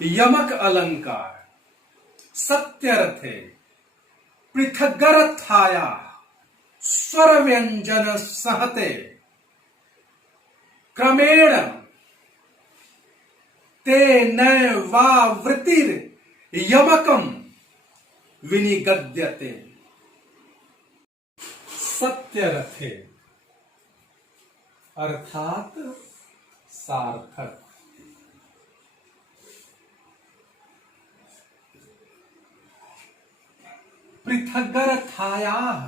यमक अलंकार सत्यर्थे पृथगर्थाया स्वर व्यंजन सहते क्रमेण ते नैवावृतिर यमकम विनिगद्यते। सत्यर्थे अर्थात सार्थक, पृथगर्थायाः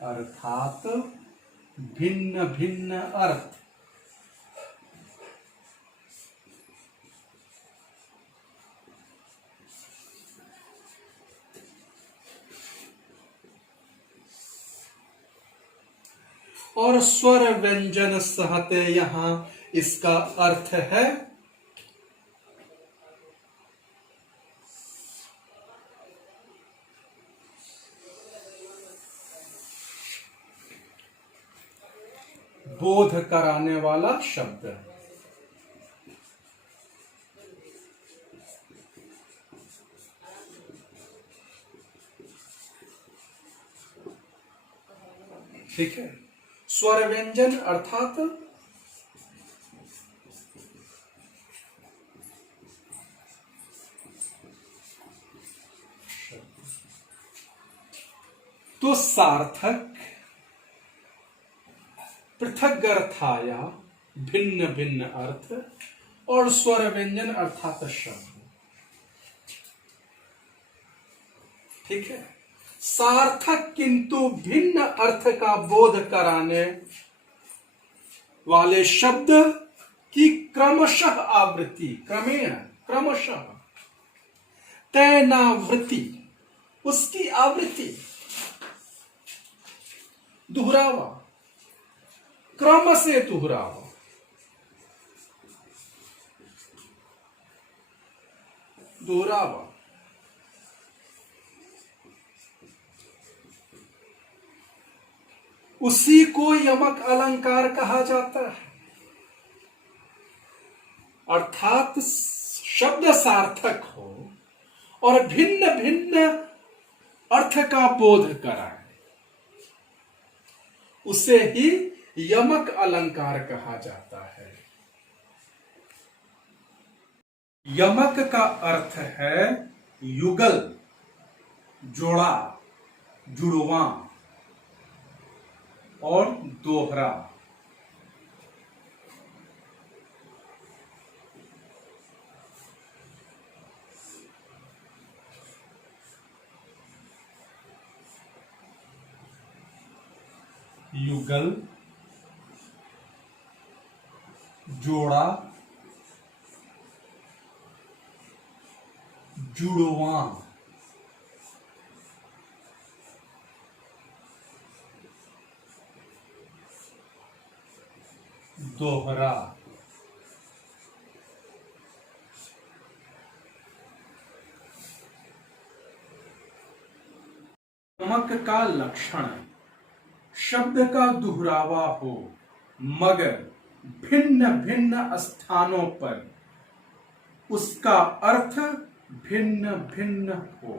अर्थात भिन्न भिन्न अर्थ, और स्वर व्यंजन सहते यहां इसका अर्थ है बोध कराने वाला शब्द। ठीक है, स्वर व्यंजन अर्थात तो सार्थक, पृथगर्थाया भिन्न भिन्न अर्थ, और स्वर व्यंजन अर्थात शब्द। ठीक है, सार्थक किंतु भिन्न अर्थ का बोध कराने वाले शब्द की क्रमशः आवृत्ति, क्रमेण क्रमशः, तैनावृत्ति उसकी आवृत्ति, दोहरावा, क्रम से दोहरावा, दोहरावा, उसी को यमक अलंकार कहा जाता है। अर्थात शब्द सार्थक हो और भिन्न भिन्न अर्थ का बोध कराए, उसे ही यमक अलंकार कहा जाता है। यमक का अर्थ है युगल, जोड़ा, जुड़वा और दोहरा। युगल, जोड़ा, जुड़वा, दोहरा। यमक का लक्षण शब्द का दोहरावा हो, मगर भिन्न भिन्न स्थानों पर उसका अर्थ भिन्न भिन्न हो।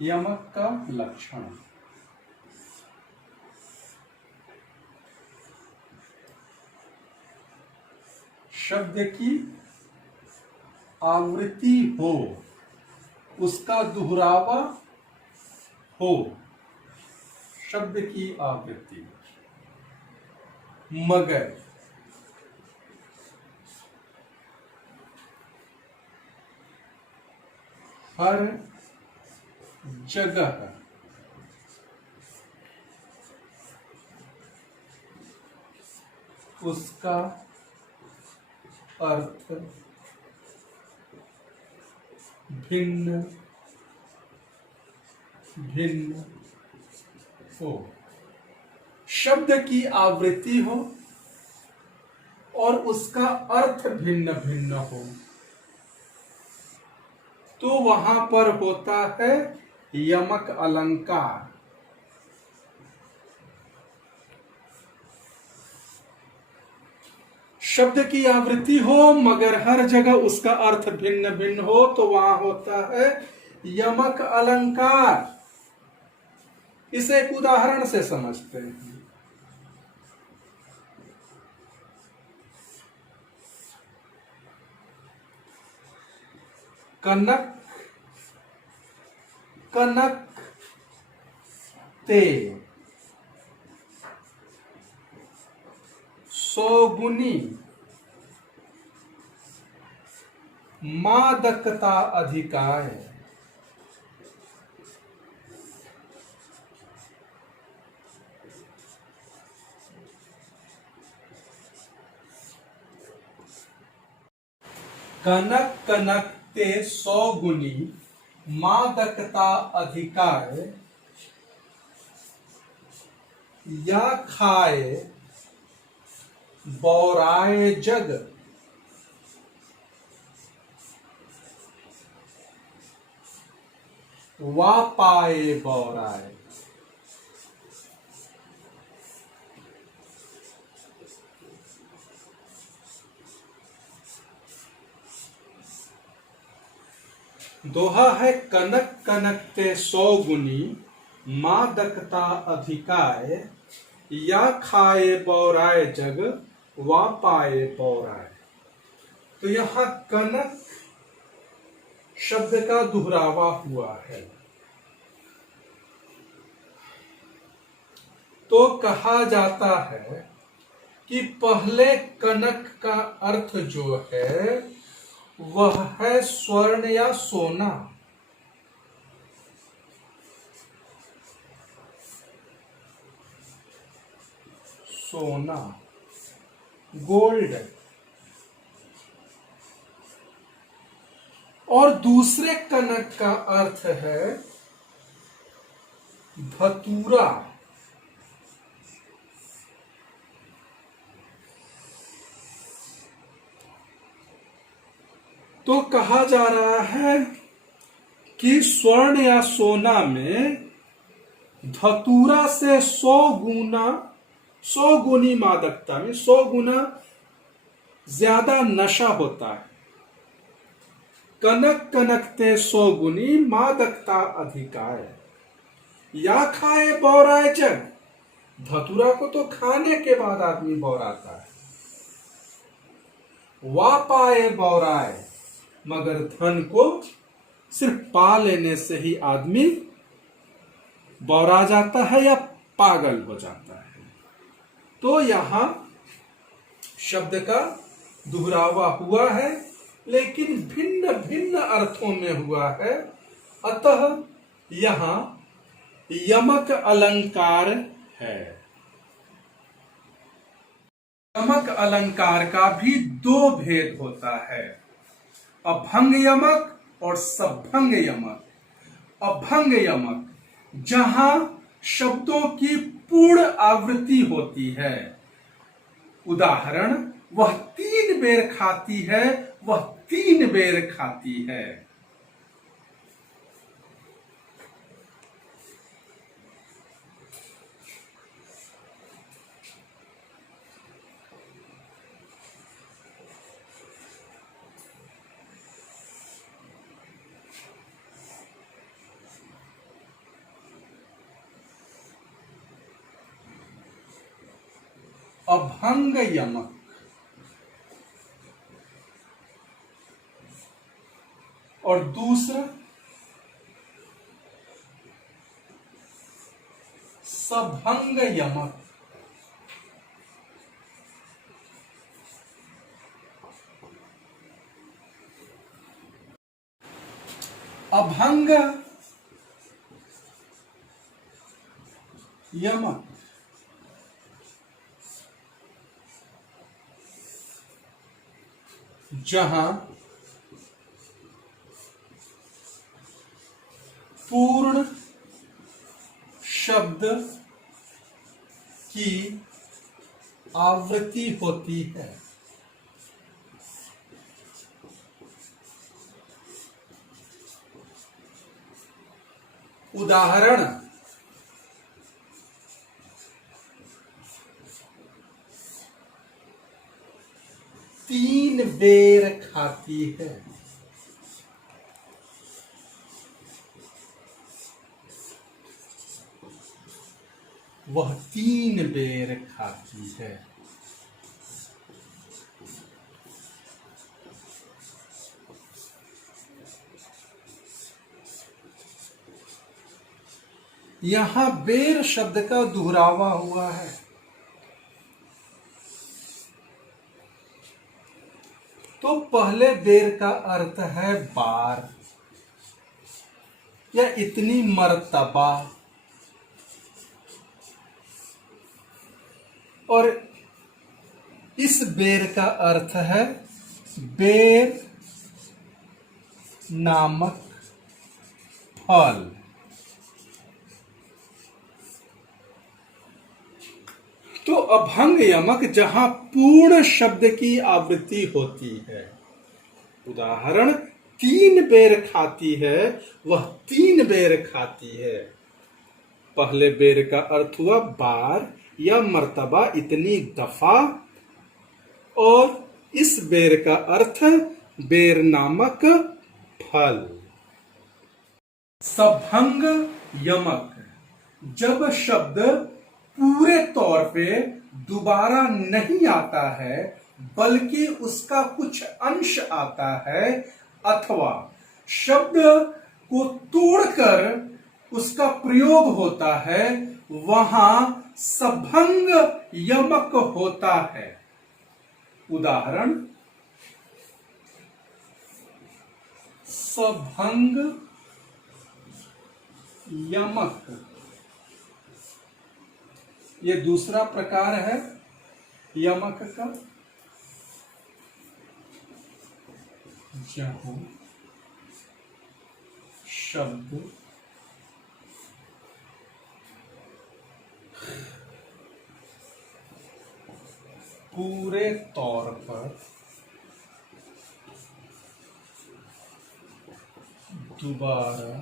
यमक का लक्षण शब्द की आवृत्ति हो, उसका दोहरावा हो, शब्द की आवृत्ति, मगर हर जगह उसका अर्थ भिन्न भिन्न हो। शब्द की आवृत्ति हो और उसका अर्थ भिन्न भिन्न हो, तो वहां पर होता है यमक अलंकार। शब्द की आवृत्ति हो मगर हर जगह उसका अर्थ भिन्न भिन्न हो तो वहां होता है यमक अलंकार। इसे एक उदाहरण से समझते हैं। कनक कनक ते सौगुनी मादकता अधिकाय। कनक कनक ते सौगुनी मादकता अधिकाय या खाए बौराए जग। वा पाए बौराए। दोहा है कनक कनक ते सौगुनी मादकता अधिकाय या खाए बौराए जग वा पाए बौराए। तो यहां कनक शब्द का दोहरावा हुआ है। तो कहा जाता है कि पहले कनक का अर्थ जो है वह है स्वर्ण या सोना। सोना, गोल्ड। और दूसरे कनक का अर्थ है धतूरा। तो कहा जा रहा है कि स्वर्ण या सोना में धतूरा से 100 गुनी मादकता में 100 गुना ज्यादा नशा होता है। कनक कनक ते 100 गुनी मादकता अधिकाय या खाए बौराए जग। धतूरा को तो खाने के बाद आदमी बौराता है। वा पाए बौराए, मगर धन को सिर्फ पा लेने से ही आदमी बौरा जाता है या पागल हो जाता है। तो यहां शब्द का दोहरावा हुआ है लेकिन भिन्न भिन्न अर्थों में हुआ है। अतः यहां यमक अलंकार है। यमक अलंकार का भी 2 भेद होता है, अभंग यमक और सभंग यमक। अभंग यमक जहां शब्दों की पूर्ण आवृत्ति होती है। उदाहरण, वह 3 बेर खाती है, वह 3 बेर खाती है। अभंग यमक और दूसरा सभंग यमक। अभंग यमक जहां पूर्ण शब्द की आवृत्ति होती है। उदाहरण, 3 बेर खाती है। वह 3 बेर खाती है। यहां बेर शब्द का दोहरावा हुआ है। तो पहले बेर का अर्थ है बार या इतनी मर्तबा, और इस बेर का अर्थ है बेर नामक फल। तो अभंग यमक जहां पूर्ण शब्द की आवृत्ति होती है, उदाहरण 3 बेर खाती है, वह 3 बेर खाती है। पहले बेर का अर्थ हुआ बार या मर्तबा, इतनी दफा, और इस बेर का अर्थ बेर नामक फल। सभंग यमक जब शब्द पूरे तौर पे दोबारा नहीं आता है, बल्कि उसका कुछ अंश आता है, अथवा शब्द को तोड़कर उसका प्रयोग होता है, वहां सभंग यमक होता है। उदाहरण सभंग यमक, ये दूसरा प्रकार है यमक का, जहां शब्द पूरे तौर पर दोबारा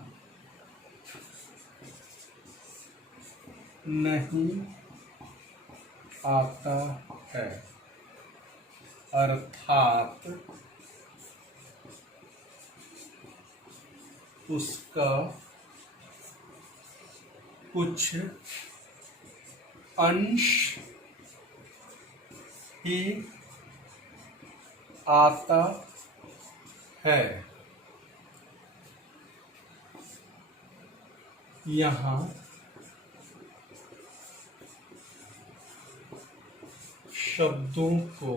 नहीं आता है, अर्थात उसका कुछ अंश ही आता है। यहाँ शब्दों को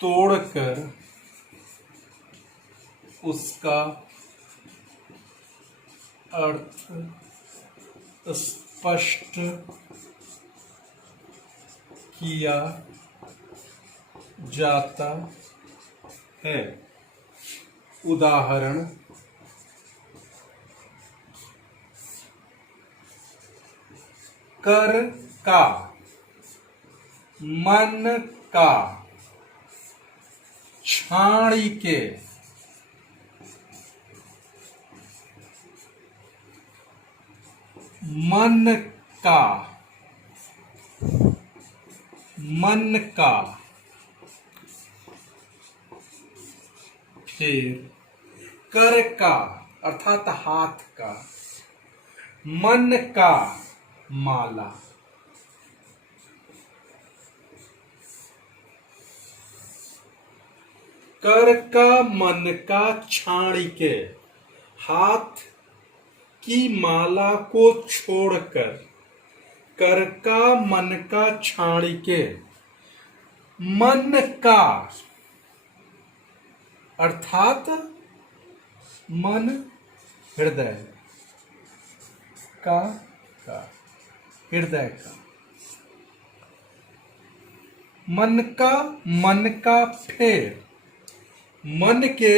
तोड़कर उसका अर्थ स्पष्ट किया जाता है। उदाहरण कर का, मन का, छाणी के, मन का, मन का, फिर कर का अर्थात हाथ का, मन का माला, कर का, मन का, छाणी के, हाथ की माला को छोड़कर, कर का, मन का, छाणी के, मन का अर्थात मन हृदय का, हृदय का, मन का फेर, मन के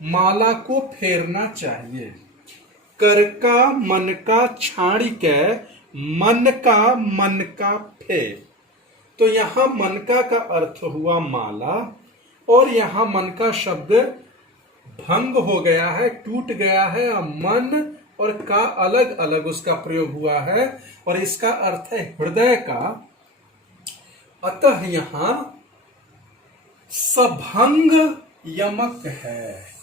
माला को फेरना चाहिए। कर का, मन का, छाणी के, मन का फेर। तो यहां मन का अर्थ हुआ माला, और यहां मन का शब्द भंग हो गया है, टूट गया है, और मन और का अलग अलग उसका प्रयोग हुआ है, और इसका अर्थ है हृदय का। अतः यहां सभंग यमक है।